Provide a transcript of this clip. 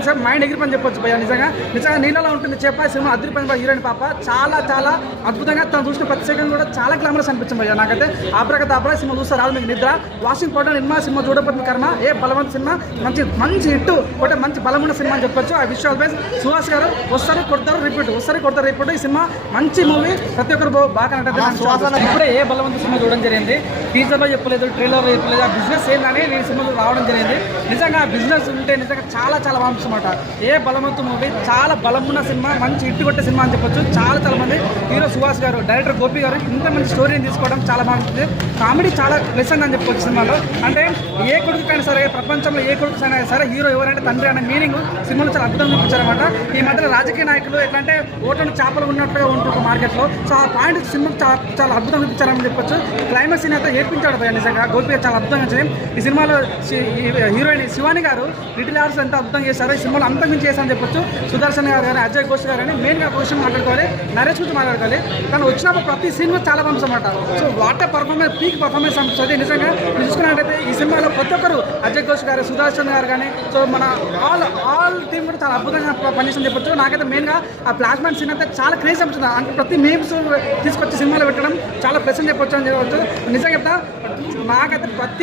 చూసినంత మైండ్ ఎగిరిపని చెప్పొచ్చు భయ్య. నిజంగా నీళ్ళలో ఉంటుంది చేప సినిమా అదిరిపోయిన హీరోయిన్ పాప చాలా చాలా అద్భుతంగా తను చూసిన ప్రతి సెకండ్ కూడా చాలా గ్లామరస్ అనిపించింది భయ్య. నాకైతే ఆపరక సినిమా చూస్తే రాదు మీకు నిద్ర. వాషింగ్ పౌడర్ నిర్మా సినిమా చూడకపోతే కర్మ. ఏ బలవంత సినిమా మంచి హిట్ ఒకటి మంచి బలమున్న సినిమా అని చెప్పొచ్చు. ఆ విజువల్ బేస్ సుహాస్ గారు వస్తారు కొడతారు రిపీట్. ఈ సినిమా మంచి మూవీ, ప్రతి ఒక్కరు బాగా నటన. ఇప్పుడే ఏ బలవంత సినిమా చూడడం జరిగింది. టీజర్లో చెప్పలేదు, ట్రైలర్లో చెప్పలేదు. ఆ బిజినెస్ ఏందని నేను సినిమా రావడం జరిగింది. నిజంగా ఆ బిజినెస్ ఉంటే నిజంగా చాలా చాలా బాగుంటుంది అన్నమాట. ఏ బలవంత మూవీ చాలా బలమున్న సినిమా, మంచి హిట్ కొట్టే సినిమా అని చెప్పొచ్చు. చాలా మంది హీరో సుహాస్ గారు, డైరెక్టర్ గోపి గారు ఇంత మంచి స్టోరీని తీసుకోవడం చాలా బాగుంటుంది. కామెడీ చాలా లెసన్ అని చెప్పొచ్చు సినిమాలో. అంటే ఏ కొడుకుకైనా సరే, ప్రపంచంలో ఏ కొడుకుకైనా సరే హీరో ఎవరంటే తండ్రి అనే మీనింగ్ సినిమాలో చాలా అద్భుతంగా చూపించారన్నమాట. ఈ మధ్యలో రాజకీయ నాయకులు ఎట్లంటే ఓట్లను చేపలు ఉన్నట్టుగా ఉంటుంది మార్కెట్లో. సో ఆ పాయింట్ సినిమా చాలా అద్భుతంగా చూపించారని చెప్పొచ్చు. క్లైమాక్స్ సీన్ అయితే ఏర్పించాడు భయ. నిజంగా గోపి గారు చాలా అద్భుతంగా వచ్చింది. ఈ సినిమాలో హీరోయిన్ శివాని గారు లిటిల్ ఆర్ట్స్ ఎంత అద్భుతంగా చేశారు. ఈ సినిమాలో అంత మించి చేశారని చెప్పొచ్చు. సుదర్శన్ గారు కానీ, అజయ్ ఘోష్ గారు కానీ మెయిన్గా క్వశ్చన్ మాట్లాడుకోవాలి, నరేష్ గురించి మాట్లాడుకోవాలి. కానీ వచ్చినప్పుడు ప్రతి సినిమా చాలా బాగుంది అన్నమాట. So water performance peak performance అనిపిస్తుంది. నిజంగా చూసుకున్నట్టయితే ఈ సినిమాలో ప్రతి ఒక్కరు అజయ్ ఘోష్ గారు, సుదర్శన్ గారు కానీ, సో మన ఆల్ టీమ్ కూడా చాలా అద్భుతంగా పనిచేసింది చెప్పొచ్చు. నాకైతే మెయిన్గా ఆ ప్లాస్మెంట్ సీన్ అయితే చాలా క్రేజ్ అనిపిస్తుంది. అంటే ప్రతి మేమ్స్ తీసుకొచ్చి సినిమాలో పెట్టడం చాలా ప్లస్ అని చెప్పొచ్చు. నిజంగా చెప్తా, నాకైతే ప్రతి